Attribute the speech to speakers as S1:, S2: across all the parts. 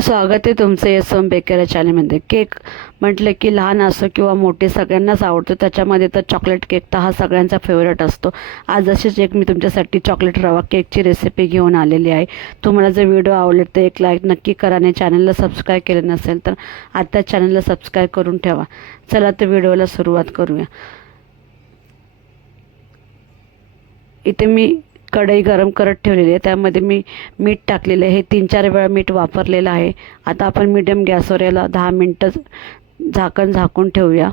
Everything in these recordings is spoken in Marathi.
S1: स्वागत आहे तुमचं एस एम बेकर या चॅनलमध्ये केक म्हटलं की लहान असो किंवा मोठे सगळ्यांनाच आवडतो. त्याच्यामध्ये तर चॉकलेट केक तर हा सगळ्यांचा फेवरेट असतो. आज अशीच एक मी तुमच्यासाठी चॉकलेट रवा केकची रेसिपी घेऊन आलेली आहे. तुम्हाला जर व्हिडिओ आवडले तर एक लाईक नक्की करा आणि चॅनलला सबस्क्राईब केलं नसेल तर आत्ता चॅनलला सबस्क्राईब करून ठेवा. चला तर व्हिडिओला सुरुवात करूया. इथे मी कढई गरम करत ठेवलेली आहे. त्यामध्ये मी मीठ टाकलेलं आहे. हे तीन चार वेळा मीठ वापरलेलं आहे. आता आपण मीडियम गॅसवर याला दहा मिनटं झाकण झाकून ठेवूया.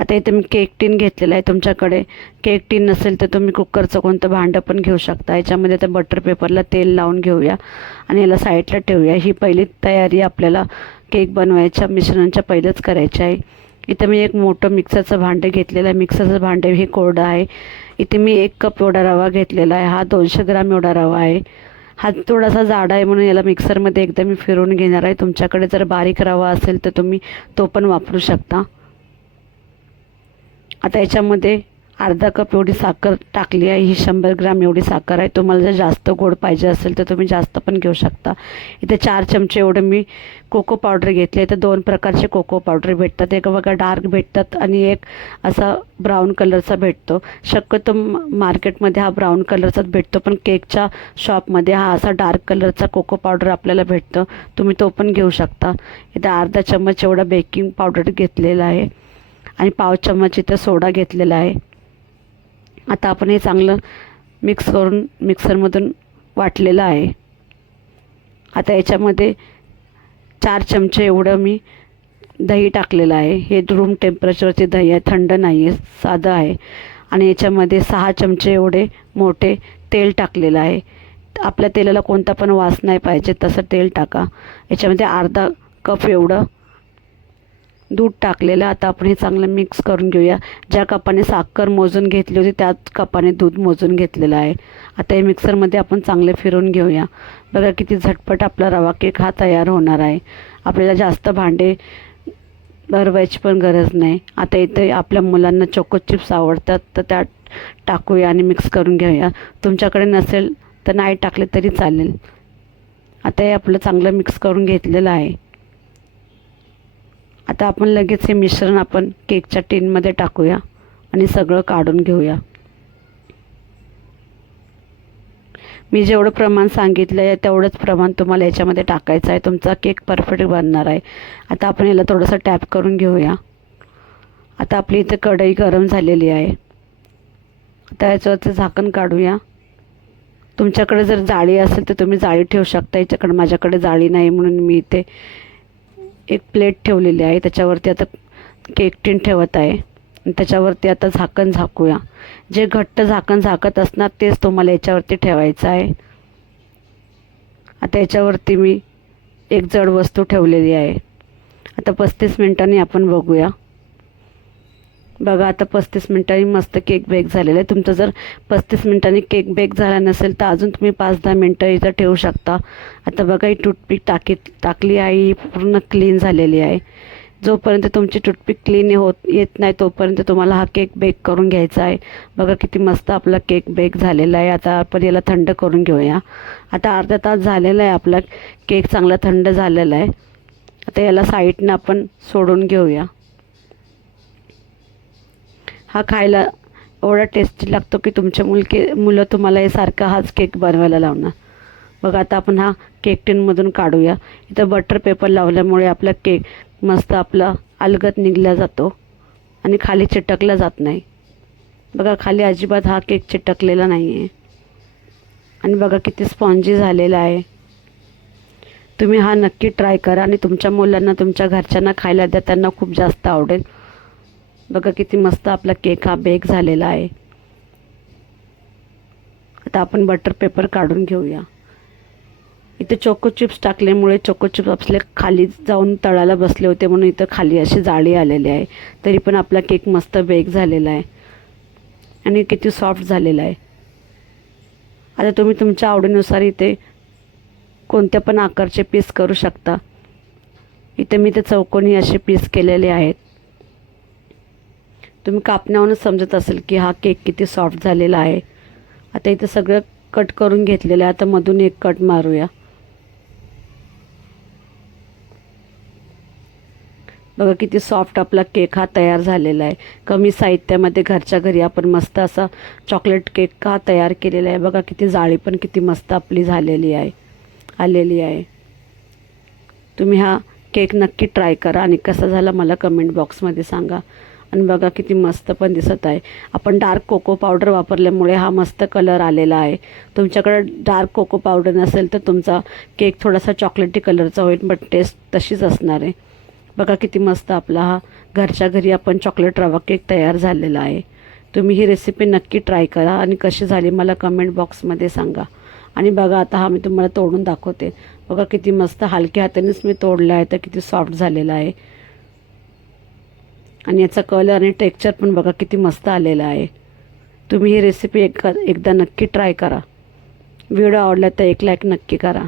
S1: आता इथे मी केक टीन घेतलेलं आहे. तुमच्याकडे केक टीन नसेल तर तुम्ही कुकरचं कोणतं भांडं पण घेऊ शकता. याच्यामध्ये त्या बटर पेपरला तेल लावून घेऊया आणि याला साईडला ठेवूया. ही पहिली तयारी आपल्याला केक बनवायच्या मिश्रणाच्या पहिलंच करायची आहे. इथं मी एक मोठं मिक्सरचं भांडे घेतलेलं आहे. मिक्सरचं भांडे हे कोरडं आहे. इथे मी एक कप एवढा रवा घेतलेला आहे. हा दोनशे ग्राम एवढा रवा आहे. हा थोडासा जाडा आहे म्हणून याला मिक्सरमध्ये एकदा मी फिरवून घेणार आहे. तुमच्याकडे जर बारीक रवा असेल तर तुम्ही तो पण वापरू शकता. आता याच्यामध्ये अर्धा कप एवढी साखर टाकली आहे ही शंभर ग्राम एवढी साखर आहे. तुम्हाला जर जास्त गोड पाहिजे असेल तर तुम्ही जास्त पण घेऊ शकता. इथे चार चमचे एवढं मी कोको पावडर घेतले तर दोन प्रकारचे कोको पावडर भेटतात. एक बघा डार्क भेटतात आणि एक असा ब्राऊन कलरचा भेटतो. शक्यतो मार्केटमध्ये हा ब्राऊन कलरचाच भेटतो पण केकच्या शॉपमध्ये हा असा डार्क कलरचा कोको पावडर आपल्याला भेटतो. तुम्ही तो पण घेऊ शकता. इथे अर्धा चम्मच एवढा बेकिंग पावडर घेतलेला आहे. आणि पाव चम्मच इथं सोडा घेतलेला आहे. आता आपण हे चांगलं मिक्स करून मिक्सरमधून वाटलेलं आहे. आता याच्यामध्ये चार चमचे एवढं मी दही टाकलेलं आहे. हे रूम टेम्परेचरचे दही आहे. थंड नाही आहे साधं आहे. आणि याच्यामध्ये सहा चमचे एवढे मोठे तेल टाकलेलं आहे. आपल्या तेलाला कोणता पण वास नाही पाहिजे तसं तेल टाका. याच्यामध्ये अर्धा कप एवढं दूध टाकलेलं. आता आपण हे चांगलं मिक्स करून घेऊया. ज्या कपाने साखर मोजून घेतली होती त्याच कपाने दूध मोजून घेतलेलं आहे. आता हे मिक्सरमध्ये आपण चांगले फिरून घेऊया. बघा किती झटपट आपला रवा केक हा तयार होणार आहे. आपल्याला जास्त भांडे भरवायची पण गरज नाही. आता इथे आपल्या मुलांना चोको चिप्स आवडतात तर त्या टाकूया आणि मिक्स करून घेऊया. तुमच्याकडे नसेल तर नाही टाकले तरी चालेल. आता हे आपलं चांगलं मिक्स करून घेतलेलं आहे. आता आपण लगेच हे मिश्रण आपण केकच्या टीनमध्ये टाकूया आणि सगळं काढून घेऊया. मी जेवढं प्रमाण सांगितलं आहे तेवढंच प्रमाण तुम्हाला याच्यामध्ये टाकायचं आहे. तुमचा केक परफेक्ट बनणार आहे. आता आपण याला थोडंसं टॅप करून घेऊया. आता आपली इथे कढई गरम झालेली आहे. आता याच्यावरचं झाकण काढूया. तुमच्याकडे जर जाळी असेल तर तुम्ही जाळी ठेवू शकता. याच्याकडे माझ्याकडे जाळी नाही म्हणून मी इथे एक प्लेट ठेवलेली आहे. त्याच्यावरती आता केक टिन ठेवत आहे. आणि त्याच्यावरती आता झाकण झाकूया. जे घट्ट झाकण झाकत असणार तेच तुम्हाला याच्यावरती ठेवायचं आहे. आता याच्यावरती मी एक जड वस्तू ठेवलेली आहे. आता पस्तीस मिनिटांनी आपण बघूया. बघा आता पस्तीस मिनिटांनी मस्त केक बेक झालेला आहे. तुमचं जर पस्तीस मिनिटांनी केक बेक झाला नसेल तर अजून तुम्ही पाच दहा मिनटं इथं ठेवू शकता. आता बघा ही टूथपिक टाकी टाकली आहे ही पूर्ण क्लीन झालेली आहे. जोपर्यंत तुमची टूथपिक क्लीन होत येत नाही तोपर्यंत तुम्हाला हा केक बेक करून घ्यायचा आहे. बघा किती मस्त आपला केक बेक झालेला आहे. आता आपण याला थंड करून घेऊया. आता अर्धा तास झालेला आहे आपला केक चांगला थंड झालेला आहे. आता याला साईडनं आपण सोडून घेऊया. हा खायला एवढा टेस्टी लागतो की तुमचे मुलके मुलं तुम्हाला हे सारखा हाच केक बनवायला लावणार. बघा आता आपण हा केक टिनमधून काढूया. इथं बटर पेपर लावल्यामुळे आपला केक मस्त आपला अलगत निघला जातो आणि खाली चिटकला जात नाही. बघा खाली अजिबात हा केक चिटकलेला नाही आहे आणि बघा किती स्पॉन्जी झालेला आहे. तुम्ही हा नक्की ट्राय करा आणि तुमच्या मुलांना तुमच्या घरच्यांना खायला द्या. त्यांना खूप जास्त आवडेल. बघा किती मस्त आपला केक हा बेक झालेला आहे. आता आपण बटर पेपर काढून घेऊया. इथे चोको चिप्स टाकल्यामुळे चोको चिप्स आपले खाली जाऊन तळाला बसले होते म्हणून इथं खाली अशी जाळी आलेली आहे. तरी पण आपला केक मस्त बेक झालेला आहे. आणि किती सॉफ्ट झालेला आहे. आता तुम्ही तुमच्या आवडीनुसार इथे कोणत्या पण आकारचे पीस करू शकता. इथे मी ते चौकोनी असे पीस केलेले आहेत. तुम्ही कापण्यावरूनच समजत असेल की हा केक किती सॉफ्ट झालेला आहे. आता इथं सगळं कट करून घेतलेलं आहे. आता मधून एक कट मारूया. बघा किती सॉफ्ट आपला केक हा तयार झालेला आहे. कमी साहित्यामध्ये घरच्या घरी आपण मस्त असा चॉकलेट केक हा तयार केलेला आहे. बघा किती जाळी पण किती मस्त आपली झालेली आहे. आलेली आहे. तुम्ही हा केक नक्की ट्राय करा आणि कसा झाला मला कमेंट बॉक्समध्ये सांगा. आणि बघा किती मस्त पण दिसत आहे. आपण डार्क कोको पावडर वापरल्यामुळे हा मस्त कलर आलेला आहे. तुमच्याकडे डार्क कोको पावडर नसेल तर तुमचा केक थोडासा चॉकलेटी कलरचा होईल बट टेस्ट तशीच असणार आहे. बघा किती मस्त आपला हा घरच्या घरी आपण चॉकलेट रवा केक तयार झालेला आहे. तुम्ही ही रेसिपी नक्की ट्राय करा आणि कशी झाली मला कमेंट बॉक्समध्ये सांगा. आणि बघा आता हा मी तुम्हाला तोडून दाखवते. बघा किती मस्त हलक्या हातानेच मी तोडला आहे तर किती सॉफ्ट झालेला आहे. आणि याचा कलर आणि टेक्स्चर पण बघा किती मस्त आलेला आहे. तुम्ही ही रेसिपी एक एकदा नक्की ट्राय करा. व्हिडिओ आवडला तर एक लाईक नक्की करा.